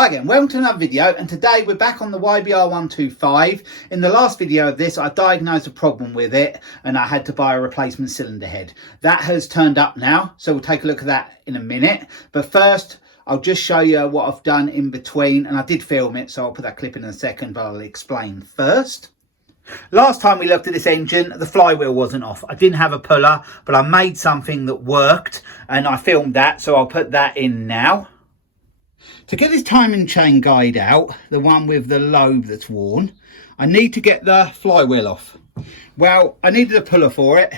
Hi again, welcome to another video, and today we're back on the YBR125. In the last video of this, I diagnosed a problem with it and I had to buy a replacement cylinder head. That has turned up now, so we'll take a look at that in a minute. But first, I'll just show you what I've done in between, and I did film it, so I'll put that clip in a second, but I'll explain first. Last time we looked at this engine, the flywheel wasn't off. I didn't have a puller, but I made something that worked, and I filmed that, so I'll put that in now. To get this timing chain guide out, the one with the lobe that's worn, I need to get the flywheel off. Well, I needed a puller for it,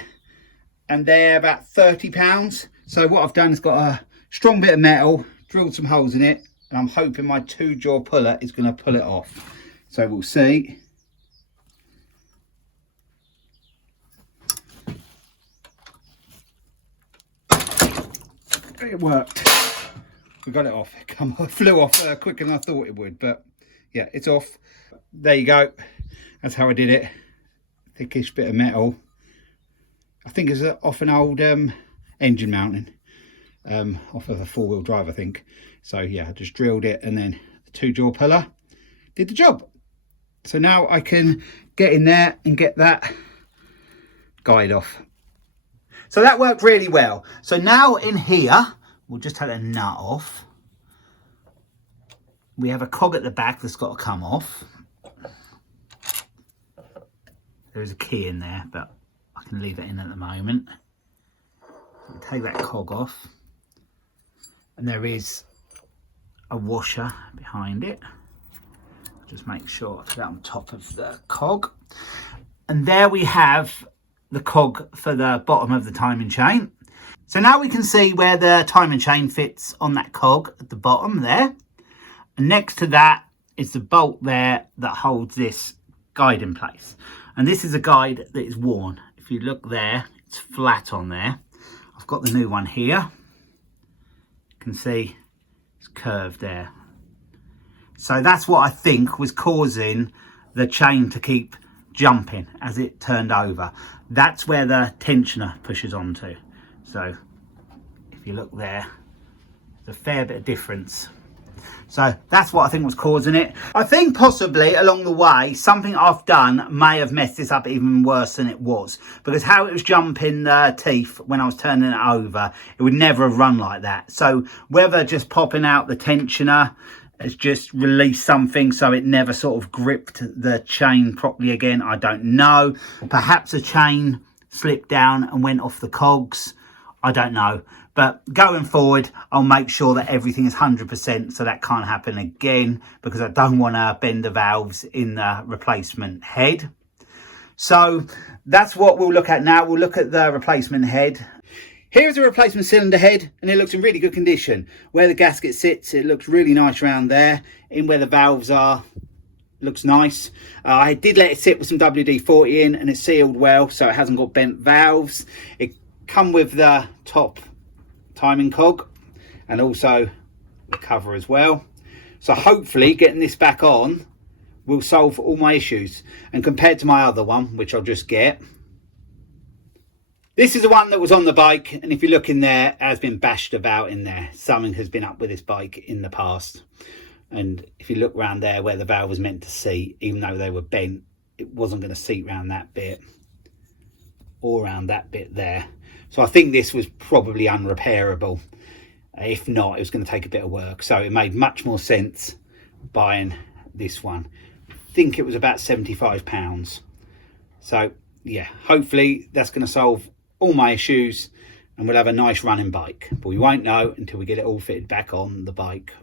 and they're about £30. So what I've done is got a strong bit of metal, drilled some holes in it, and I'm hoping my 2-jaw puller is going to pull it off. So we'll see. It worked. We got it off. It flew off quicker than I thought it would, but yeah, it's off. There you go. That's how I did it. Thickish bit of metal. I think it's off an old engine mounting, off of a 4-wheel drive, I think. So yeah, I just drilled it, and then the 2-jaw puller did the job. So now I can get in there and get that guide off. So that worked really well. So now in here, we'll just take the nut off. We have a cog at the back that's got to come off. There is a key in there, but I can leave it in at the moment. So we'll take that cog off. And there is a washer behind it. Just make sure I put that on top of the cog. And there we have the cog for the bottom of the timing chain. So now we can see where the timing chain fits on that cog at the bottom there. And next to that is the bolt there that holds this guide in place. And this is a guide that is worn. If you look there, it's flat on there. I've got the new one here. You can see it's curved there. So that's what I think was causing the chain to keep jumping as it turned over. That's where the tensioner pushes onto. So if you look there, there's a fair bit of difference. So that's what I think was causing it. I think possibly along the way, something I've done may have messed this up even worse than it was. Because how it was jumping the teeth when I was turning it over, it would never have run like that. So whether just popping out the tensioner has just released something so it never sort of gripped the chain properly again, I don't know. Perhaps a chain slipped down and went off the cogs. I don't know. But going forward, I'll make sure that everything is 100% so that can't happen again, because I don't want to bend the valves in the replacement head. So that's what we'll look at now. We'll look at the replacement head. Here's a replacement cylinder head, and it looks in really good condition. Where the gasket sits, it looks really nice around there. In where the valves are, looks nice. I did let it sit with some WD-40 in, and it's sealed well, so it hasn't got bent valves. It come with the top timing cog and also the cover as well. So hopefully getting this back on will solve all my issues. And compared to my other one, which I'll just get, this is the one that was on the bike, and if you look in there, it has been bashed about in there. Something has been up with this bike in the past. And if you look around there where the valve was meant to seat, even though they were bent, it wasn't going to seat around that bit or around that bit there. So I think this was probably unrepairable. If not, it was going to take a bit of work. So it made much more sense buying this one. I think it was about £75. So yeah, hopefully that's going to solve all my issues and we'll have a nice running bike. But we won't know until we get it all fitted back on the bike.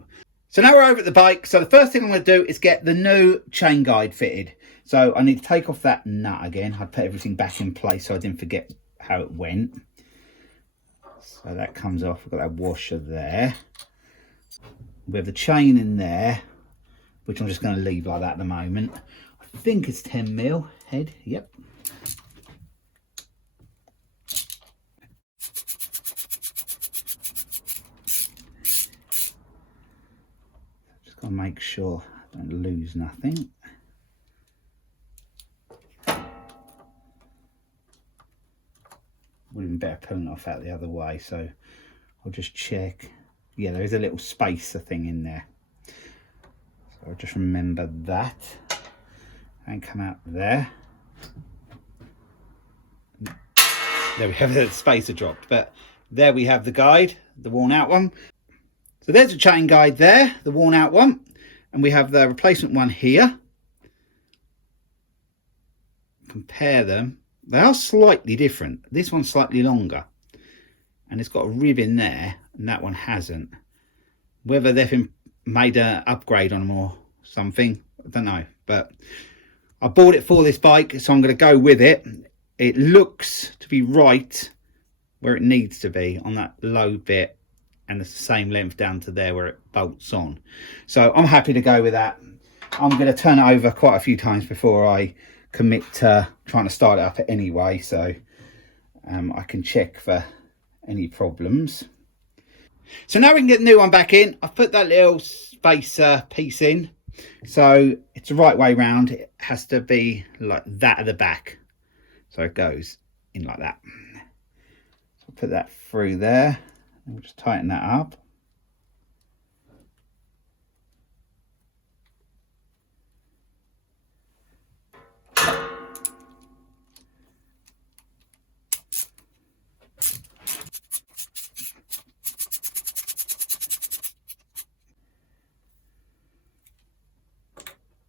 So now we're over at the bike. So the first thing I'm going to do is get the new chain guide fitted. So I need to take off that nut again. I put everything back in place so I didn't forget how it went. So that comes off. We've got that washer there. We have the chain in there, which I'm just going to leave like that at the moment. I think it's 10mm head. Yep. Just got to make sure I don't lose nothing. Would have been better pulling it off out the other way, so I'll just check. Yeah, there is a little spacer thing in there. So I'll just remember that and come out there. There we have, the spacer dropped, but there we have the guide, the worn out one. So there's a chain guide there, the worn out one, and we have the replacement one here. Compare them, they are slightly different. This one's slightly longer and it's got a rib in there and that one hasn't. Whether they've made an upgrade on them or something, I don't know, but I bought it for this bike, so I'm going to go with it. It looks to be right where it needs to be on that low bit, and it's the same length down to there where it bolts on. So I'm happy to go with that. I'm going to turn it over quite a few times before I commit to trying to start it up anyway, so I can check for any problems. So now we can get the new one back in. I've put that little spacer piece in, so it's the right way round. It has to be like that at the back, so it goes in like that. So I'll put that through there and we'll just tighten that up.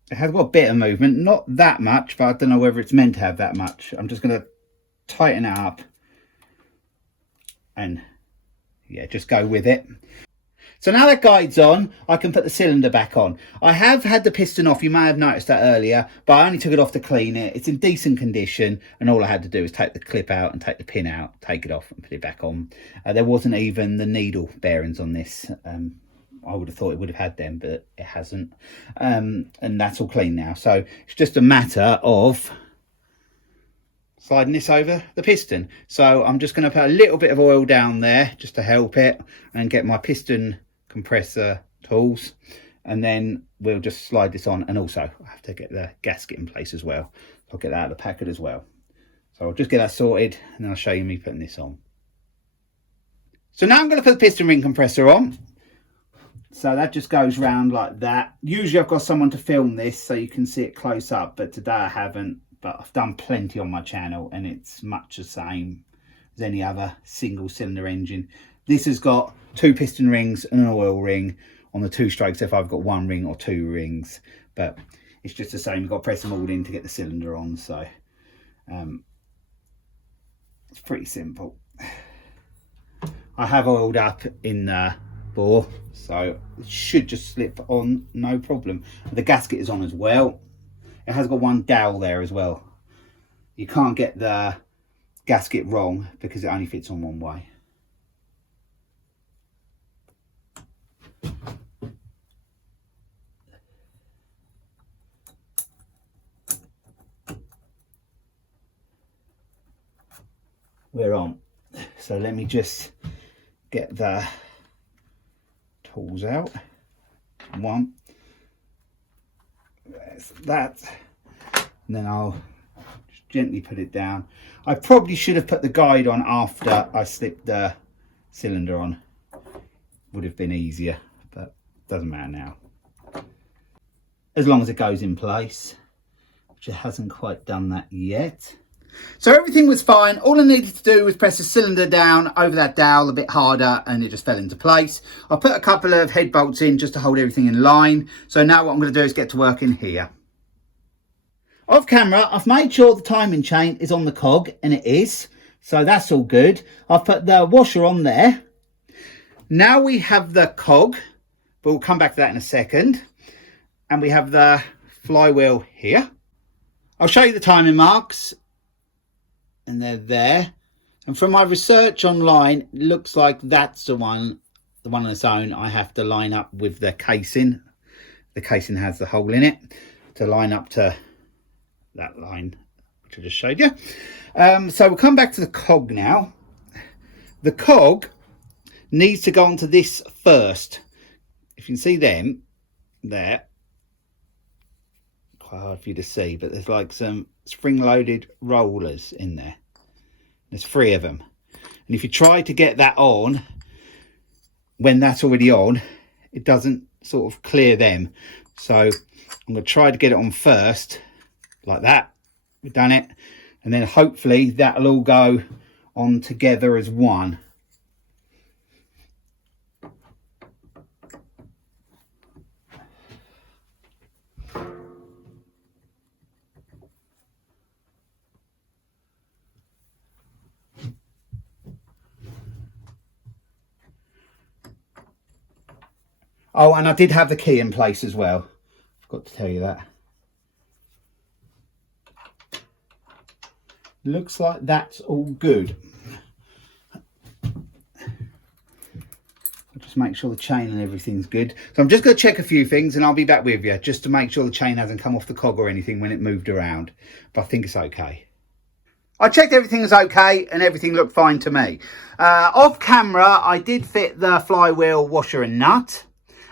It has got a bit of movement, not that much, but I don't know whether it's meant to have that much. I'm just going to tighten it up and yeah, just go with it. So now that guide's on, I can put the cylinder back on. I have had the piston off, you may have noticed that earlier, but I only took it off to clean it. It's in decent condition, and all I had to do was take the clip out and take the pin out, take it off and put it back on. There wasn't even the needle bearings on this. I would have thought it would have had them, but it hasn't. And that's all clean now. So it's just a matter of sliding this over the piston. So I'm just going to put a little bit of oil down there just to help it, and get my piston compressor tools, and then we'll just slide this on. And also I have to get the gasket in place as well. I'll get that out of the packet as well. So I'll just get that sorted and then I'll show you me putting this on. So now I'm going to put the piston ring compressor on. So that just goes round like that. Usually I've got someone to film this so you can see it close up, but today I haven't. But I've done plenty on my channel and it's much the same as any other single cylinder engine. This has got 2 piston rings and an oil ring on the 2 strokes if I've got 1 ring or 2 rings, but it's just the same. You've got to press them all in to get the cylinder on, so it's pretty simple. I have oiled up in the bore, so it should just slip on no problem. The gasket is on as well. It has got 1 dowel there as well. You can't get the gasket wrong because it only fits on 1 way. We're on. So let me just get the tools out. 1. There's that. And then I'll just gently put it down. I probably should have put the guide on after I slipped the cylinder on. Would have been easier, but doesn't matter now. As long as it goes in place, which it hasn't quite done that yet. So everything was fine. All I needed to do was press the cylinder down over that dowel a bit harder and it just fell into place. I put a couple of head bolts in just to hold everything in line. So now what I'm going to do is get to work in here. Off camera, I've made sure the timing chain is on the cog, and it is. So that's all good. I've put the washer on there. Now we have the cog, but we'll come back to that in a second. And we have the flywheel here. I'll show you the timing marks. And they're there, and from my research online, it looks like that's the one on its own. I have to line up with the casing. The casing has the hole in it to line up to that line which I just showed you. So we'll come back to the cog now. The cog needs to go onto this first. If you can see them there, quite hard for you to see, but there's like some spring-loaded rollers in there. There's 3 of them, and if you try to get that on when that's already on, it doesn't sort of clear them. So I'm going to try to get it on first, like that. We've done it. And then hopefully that'll all go on together as one. Oh, and I did have the key in place as well. Forgot to tell you that. Looks like that's all good. I'll just make sure the chain and everything's good. So I'm just going to check a few things and I'll be back with you just to make sure the chain hasn't come off the cog or anything when it moved around. But I think it's okay. I checked everything was okay and everything looked fine to me. Off camera, I did fit the flywheel washer and nut.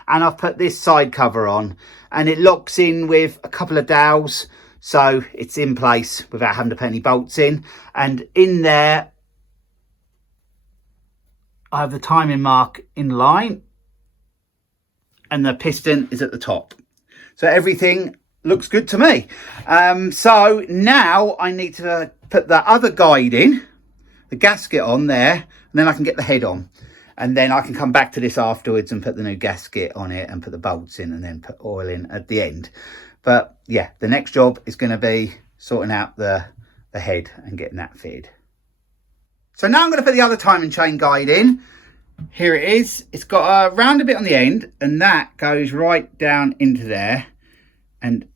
And I've put this side cover on and it locks in with a couple of dowels, so it's in place without having to put any bolts in. And in there I have the timing mark in line and the piston is at the top, so everything looks good to me. So now I need to put the other guide in, the gasket on there, and then I can get the head on. And then I can come back to this afterwards and put the new gasket on it and put the bolts in and then put oil in at the end. But yeah, the next job is going to be sorting out the head and getting that fitted. So now I'm going to put the other timing chain guide in. Here it is. It's got a round bit on the end and that goes right down into there. And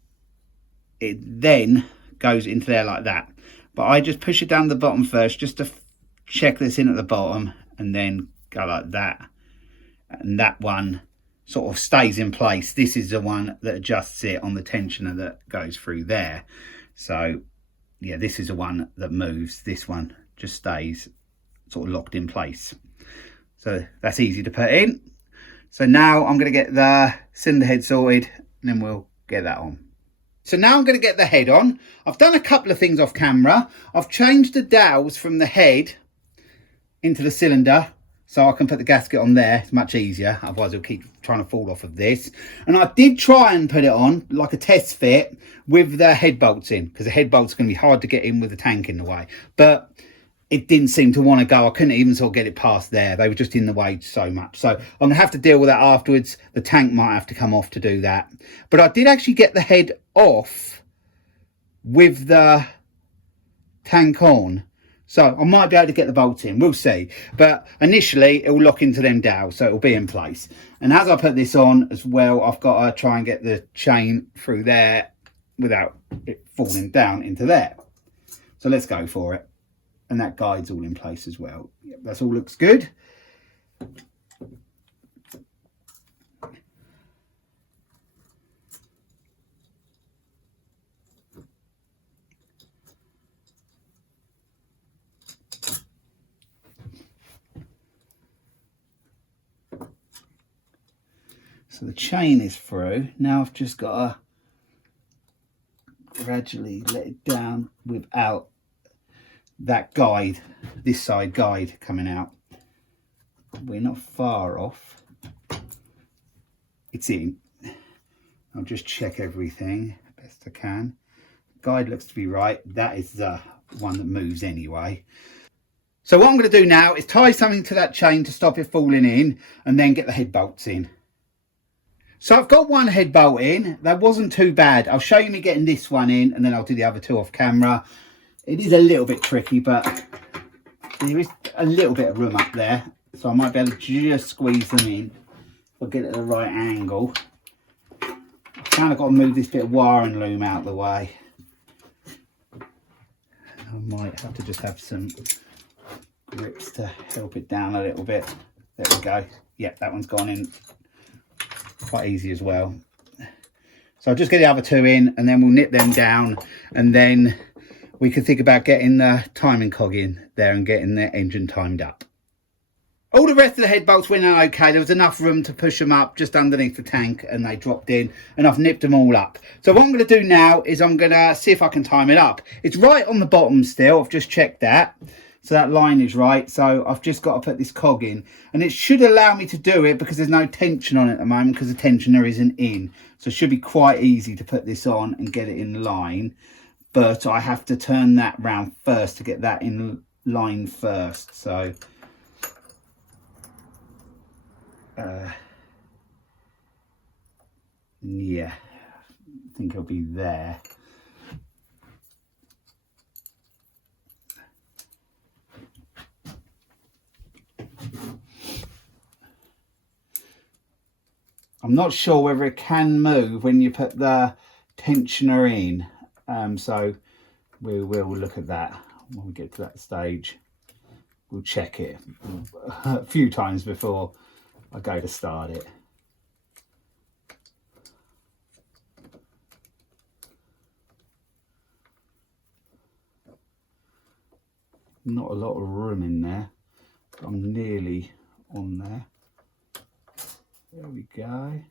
it then goes into there like that. But I just push it down the bottom first just to check this in at the bottom and then go like that, and that one sort of stays in place. This is the one that adjusts it on the tensioner that goes through there. So yeah, this is the one that moves. This one just stays sort of locked in place. So that's easy to put in. So now I'm going to get the cylinder head sorted and then we'll get that on. So now I'm going to get the head on. I've done a couple of things off camera. I've changed the dowels from the head into the cylinder, so I can put the gasket on there. It's much easier, otherwise it'll keep trying to fall off of this. And I did try and put it on like a test fit with the head bolts in, because the head bolts are going to be hard to get in with the tank in the way. But it didn't seem to want to go. I couldn't even sort of get it past there. They were just in the way so much. So I'm going to have to deal with that afterwards. The tank might have to come off to do that. But I did actually get the head off with the tank on. So I might be able to get the bolts in, we'll see. But initially it will lock into them dowels, so it'll be in place. And as I put this on as well, I've got to try and get the chain through there without it falling down into there. So let's go for it. And that guide's all in place as well. Yep, that all looks good. So the chain is through. Now I've just got to gradually let it down without that guide, this side guide coming out. We're not far off. It's in. I'll just check everything best I can. Guide looks to be right. That is the one that moves anyway. So what I'm going to do now is tie something to that chain to stop it falling in and then get the head bolts in. So I've got one head bolt in. That wasn't too bad. I'll show you me getting this one in and then I'll do the other two off camera. It is a little bit tricky, but there is a little bit of room up there. So I might be able to just squeeze them in. I'll get it at the right angle. I've kind of got to move this bit of wiring loom out of the way. I might have to just have some grips to help it down a little bit. There we go. Yeah, that one's gone in quite easy as well. So I'll just get the other two in and then we'll nip them down and then we can think about getting the timing cog in there and getting the engine timed up. All the rest of the head bolts went in okay. There was enough room to push them up just underneath the tank and they dropped in and I've nipped them all up. So what I'm going to do now is I'm going to see if I can time it up. It's right on the bottom still. I've just checked that. So that line is right. So I've just got to put this cog in, and it should allow me to do it because there's no tension on it at the moment because the tensioner isn't in. So it should be quite easy to put this on and get it in line. But I have to turn that round first to get that in line first. So yeah, I think it'll be there. I'm not sure whether it can move when you put the tensioner in. So we will look at that when we get to that stage. We'll check it a few times before I go to start it. Not a lot of room in there. I'm nearly on there. There we go.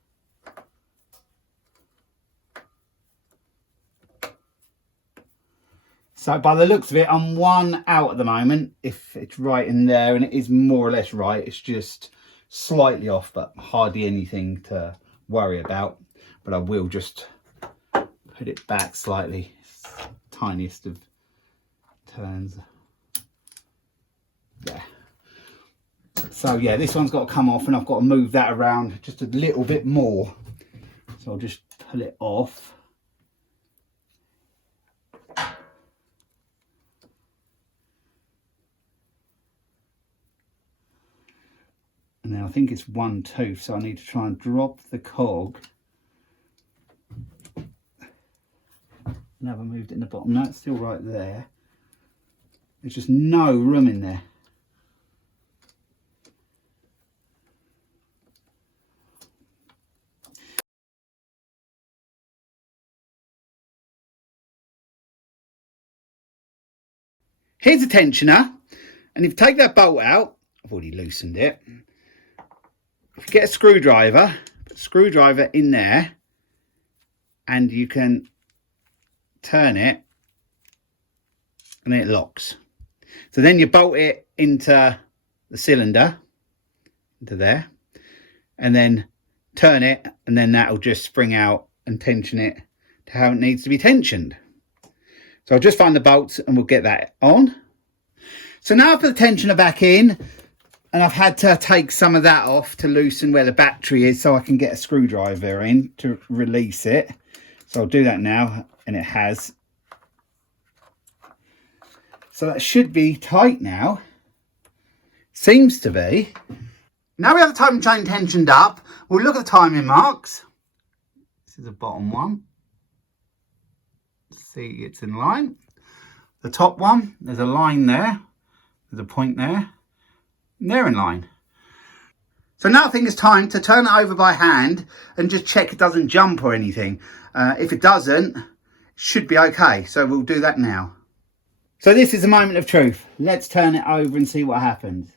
So by the looks of it, I'm one out at the moment, if it's right in there, and it is more or less right. It's just slightly off, but hardly anything to worry about. But I will just put it back slightly, tiniest of turns. There. So yeah, this one's got to come off, and I've got to move that around just a little bit more. So I'll just pull it off. And then I think it's one tooth, so I need to try and drop the cog. Never moved it in the bottom. No, it's still right there. There's just no room in there. Here's a tensioner, and if you take that bolt out, I've already loosened it. If you get a screwdriver, put a screwdriver in there, and you can turn it, and it locks. So then you bolt it into the cylinder, into there, and then turn it, and then that'll just spring out and tension it to how it needs to be tensioned. So I'll just find the bolts and we'll get that on. So now I put the tensioner back in, and I've had to take some of that off to loosen where the battery is so I can get a screwdriver in to release it. So I'll do that now, and it has. So that should be tight now. Seems to be. Now we have the timing chain tensioned up, we'll look at the timing marks. This is the bottom one. See, it's in line. The top one, there's a line there, there's a point there, and they're in line. So now I think it's time to turn it over by hand and just check it doesn't jump or anything. If it doesn't, it should be okay. So we'll do that now. So this is a moment of truth. Let's turn it over and see what happens.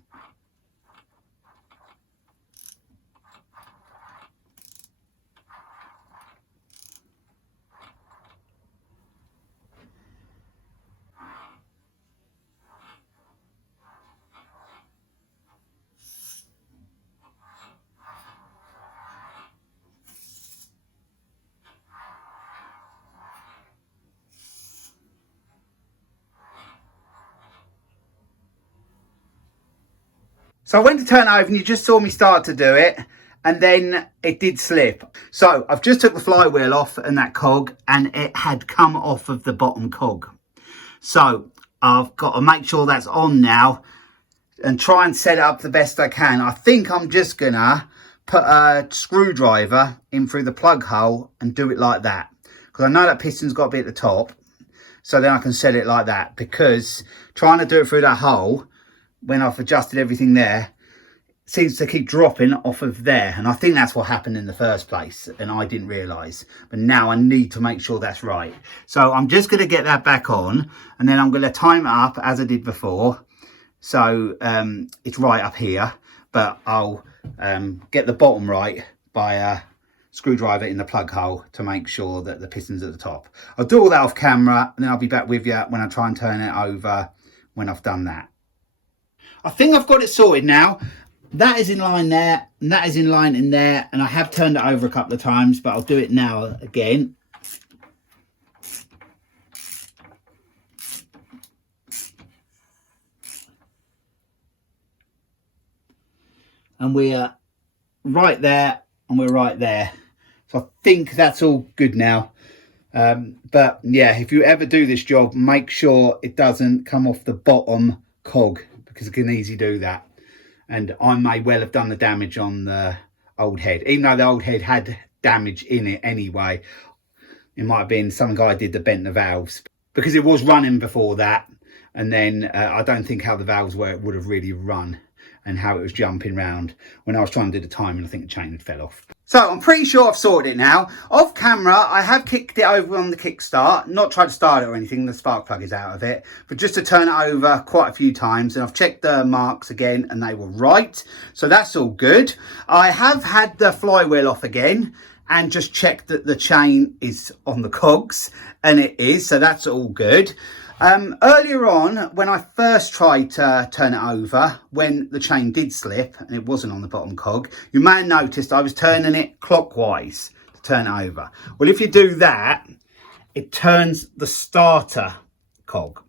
So I went to turn it over, and you just saw me start to do it, and then it did slip. So I've just took the flywheel off and that cog, and it had come off of the bottom cog. So I've got to make sure that's on now and try and set it up the best I can. I think I'm just gonna put a screwdriver in through the plug hole and do it like that, because I know that piston's got to be at the top, so then I can set it like that, because trying to do it through that hole when I've adjusted everything there, seems to keep dropping off of there, and I think that's what happened in the first place, and I didn't realise. But now I need to make sure that's right. So I'm just going to get that back on, and then I'm going to time it up as I did before, so it's right up here, but I'll get the bottom right by a screwdriver in the plug hole to make sure that the piston's at the top. I'll do all that off camera, and then I'll be back with you when I try and turn it over when I've done that. I think I've got it sorted now. That is in line there, and that is in line in there, and I have turned it over a couple of times, but I'll do it now again. And we are right there, and we're right there. So I think that's all good now. But yeah, if you ever do this job, make sure it doesn't come off the bottom cog, because it can easily do that. And I may well have done the damage on the old head, even though the old head had damage in it anyway. It might have been some guy did the bent the valves, because it was running before that. And then I don't think how the valves were, it would have really run, and how it was jumping round when I was trying to do the timing. I think the chain had fell off. So I'm pretty sure I've sorted it now. Off camera, I have kicked it over on the kickstart, not tried to start it or anything, the spark plug is out of it, but just to turn it over quite a few times, and I've checked the marks again and they were right. So that's all good. I have had the flywheel off again and just checked that the chain is on the cogs, and it is, so that's all good. Earlier on, when I first tried to turn it over, when the chain did slip and it wasn't on the bottom cog, you may have noticed I was turning it clockwise to turn it over. Well, if you do that, it turns the starter cog,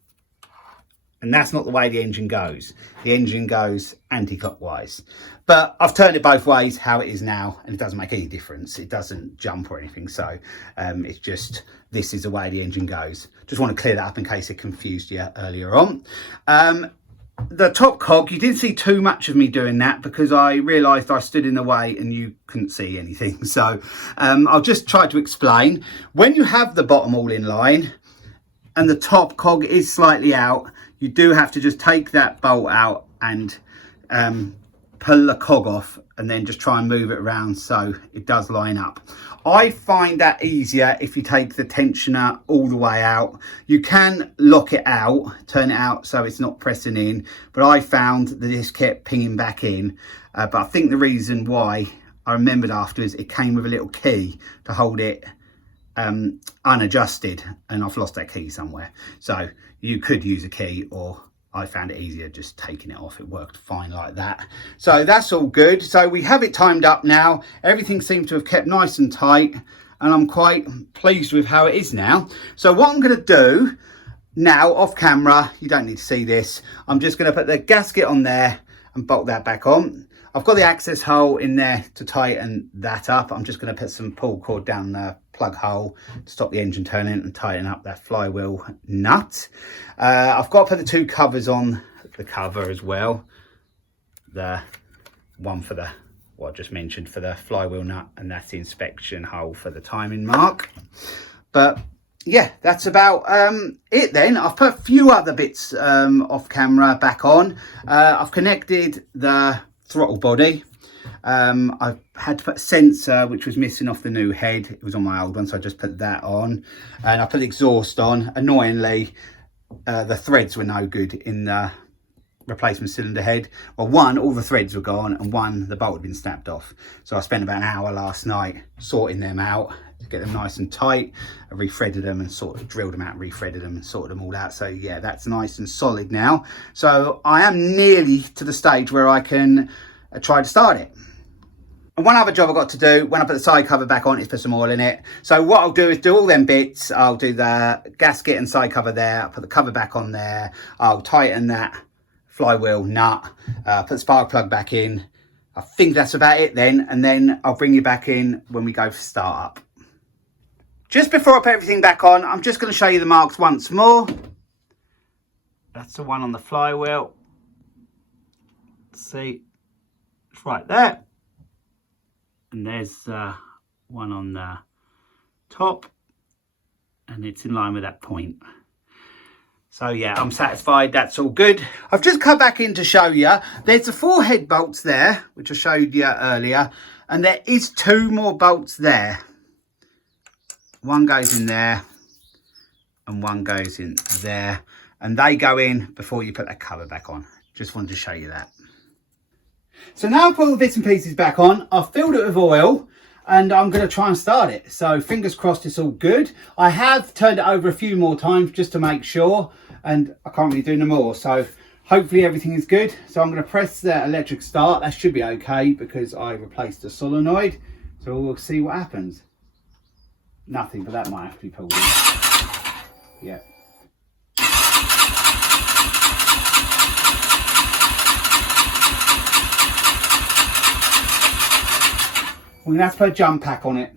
and that's not the way the engine goes. The engine goes anti-clockwise. But I've turned it both ways, how it is now, and it doesn't make any difference. It doesn't jump or anything, so it's just, this is the way the engine goes. Just want to clear that up in case it confused you earlier on. The top cog, you didn't see too much of me doing that, because I realised I stood in the way and you couldn't see anything. So I'll just try to explain. When you have the bottom all in line and the top cog is slightly out, you do have to just take that bolt out and pull the cog off, and then just try and move it around so it does line up. I find that easier if you take the tensioner all the way out. You can lock it out, turn it out so it's not pressing in, but I found that this kept pinging back in. But I think the reason why, I remembered afterwards, it came with a little key to hold it unadjusted, and I've lost that key somewhere. So you could use a key, or I found it easier just taking it off. It worked fine like that. So that's all good. So we have it timed up now. Everything seems to have kept nice and tight, and I'm quite pleased with how it is now. So what I'm going to do now, off camera, you don't need to see this, I'm just going to put the gasket on there and bolt that back on. I've got the access hole in there to tighten that up. I'm just going to put some pull cord down the plug hole to stop the engine turning and tighten up that flywheel nut. I've got to put the two covers on the cover as well. The one for the, what I just mentioned, for the flywheel nut, and that's the inspection hole for the timing mark. But yeah, that's about it then. I've put a few other bits off camera back on. I've connected the throttle body. I've had to put a sensor which was missing off the new head. It was on my old one, so I just put that on, and I put the exhaust on. Annoyingly, the threads were no good in the replacement cylinder head. Well, one, all the threads were gone, and one, the bolt had been snapped off. So I spent about an hour last night sorting them out to get them nice and tight. I re-threaded them and sort of drilled them out, re-threaded them and sorted them all out. So yeah, that's nice and solid now. So I am nearly to the stage where I can try to start it. And one other job I've got to do when I put the side cover back on is put some oil in it. So what I'll do is do all them bits. I'll do the gasket and side cover there. I'll put the cover back on there. I'll tighten that flywheel nut. Put the spark plug back in. I think that's about it then. And then I'll bring you back in when we go for start up. Just before I put everything back on, I'm just going to show you the marks once more. That's the one on the flywheel. See, it's right there. And there's one on the top, and it's in line with that point. So yeah, I'm satisfied, that's all good. I've just come back in to show you. There's the 4 head bolts there, which I showed you earlier, and there is 2 more bolts there. One goes in there, and one goes in there, and they go in before you put that cover back on. Just wanted to show you that. So now I've put all the bits and pieces back on. I've filled it with oil, and I'm going to try and start it. So fingers crossed it's all good. I have turned it over a few more times just to make sure, and I can't really do no more. So Hopefully everything is good. So I'm going to press the electric start. That should be okay because I replaced the solenoid. So we'll see what happens. Nothing, but that might have to be pulled in. Yeah. We're going to have to put a jump pack on it.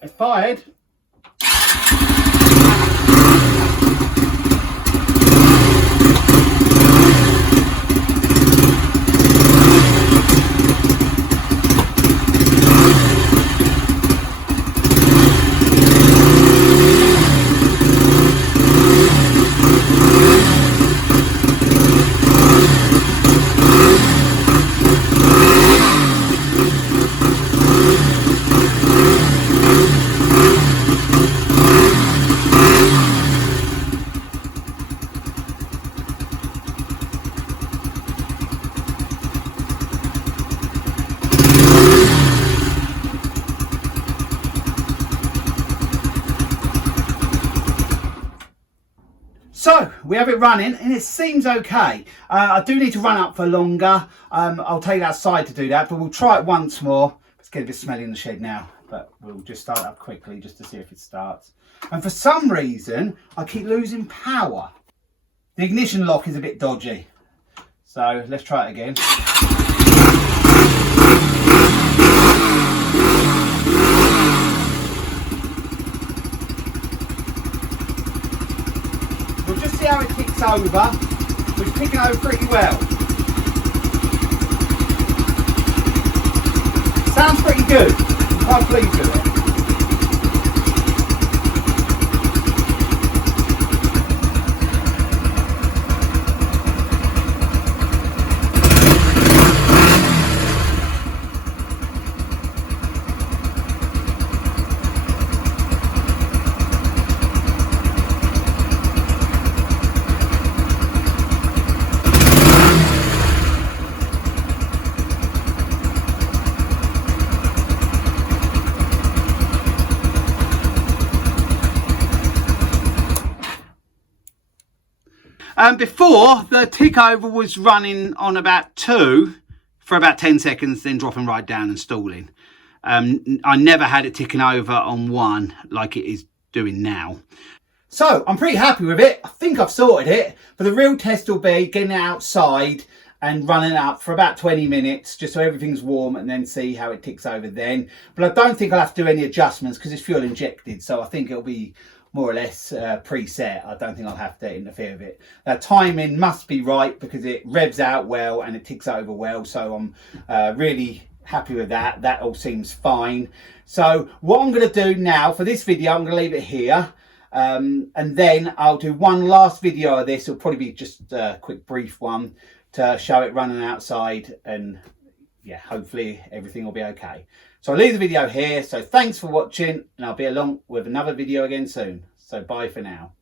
It's fired. So we have it running and it seems okay. I do need to run up for longer. I'll take it outside to do that, but we'll try it once more. It's getting a bit smelly in the shed now, but we'll just start up quickly just to see if it starts. And for some reason, I keep losing power. The ignition lock is a bit dodgy. So let's try it again. We'll just see how it ticks over. We're ticking over pretty well. Sounds pretty good. I'm quite pleased with it. Before, the tick over was running on about 2 for about 10 seconds, then dropping right down and stalling. I never had it ticking over on 1 like it is doing now. So I'm pretty happy with it. I think I've sorted it, but the real test will be getting it outside and running it up for about 20 minutes just so everything's warm, and then see how it ticks over then. But I don't think I'll have to do any adjustments because it's fuel injected, so I think it'll be more or less preset. I don't think I'll have to interfere with it. Timing must be right because it revs out well and it ticks over well, so I'm really happy with that. That all seems fine. So what I'm going to do now for this video, I'm going to leave it here, and then I'll do one last video of this. It'll probably be just a quick brief one to show it running outside, and yeah, hopefully everything will be okay. So I'll leave the video here. So thanks for watching, and I'll be along with another video again soon. So bye for now.